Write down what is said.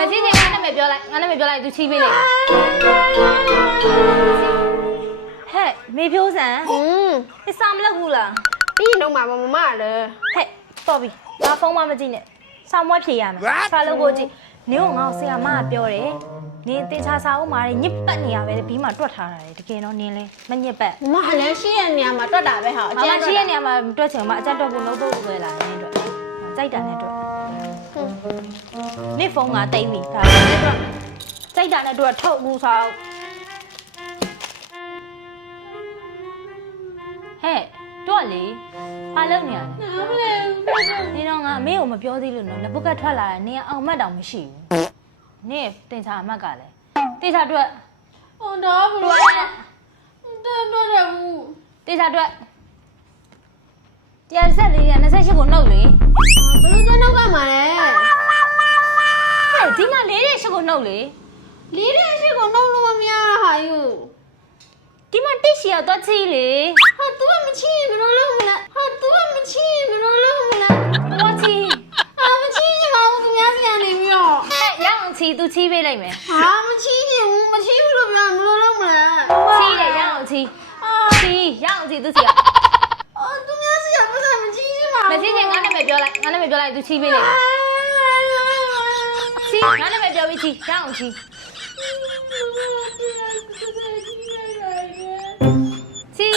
မချင်းချင်းငါနာမည်ပြောလိုက်ငါနာမည်ပြောလိုက်သူချီးပေးလိုက်ဟဲ့မေဖြိုးစံอืมအစာမလုပ်ဘူးလားပြီးရင်တော့မှာမမလည်းဟဲ့တော်ပြီငါဖုန်းမမကြည့်နဲ့စာမွဲဖြေရမယ်စာလုပ်ဖို့ကြည့်နင်းကငါ့ကိုဆရာမကပြောတယ်နင်းတင်ချာစာအုပ်မှာညစ်ပတ်နေရပဲဘီးမှာတွက်ထားတာလေတကယ်တော့နင်းလဲမညစ်ပတ်မမလည်းရှိရနေရာမှာတွက်တာပဲဟာအကျရှိရဲ့နေရာမှာတွက်ချင်မှာအကြက်တွက်ဖို့လုပ်ဖို့လွယ်လာတယ်အတွက်ကြိုက်တာနဲ့တွက် နေ့ဖုန်းကတိတ်ပြီဒါလည်းတွက်ကြိုက်တာနဲ့တွက်ထုတ်ဘူးစာအုပ်ဟဲ့တွက်လေဘာလုပ်နေရလဲနားမလဲနေတော့ငါအမေကိုမပြောသေးလို့နော်လက်ပုတ်ကတ်ထွက်လာတယ်နေအောင်မှတ်တောင်မရှိဘူးနေတင်ချာအမှတ်ကလည်းတင်ချာတွက်ဟိုတော့ဘတွလို့က်တက်တော့တယ်ဘူးတင်ချာတွက်တရားဆက်လေးရ28ကိုနှုတ်လေ ဒီမှာလေးတဲ့ရှစ်ကိုနှုတ်လေလေးတဲ့ရှိကိုနှုတ်လို့မရတာဟာယူဒီမှာတစ်ရှီကတော့ချီလေဟာ तू ကမချီဘလို့လုံးမလဲဟာ तू ကမချီဘလို့လုံးမလဲတော့ချီဟာမချီပါဘူးသူများစီကနေပြီးတော့ဟဲ့ရအောင်ချီသူချီပေးလိုက်မယ်ဟာမချီရင်ဘူးမချီဘူးလို့ပြောဘလို့လုံးမလဲချီတယ်ရအောင်ချီဟာချီရအောင်ချီသူချီကအော်သူများစီကပတ်စံမချီပါမချီချင်းငါနာမည်ပြောလိုက်ငါနာမည်ပြောလိုက်သူချီပေးလိုက် မယ်ချီငါနာမည်ပြောပြီးချီရအောင်ချီချီ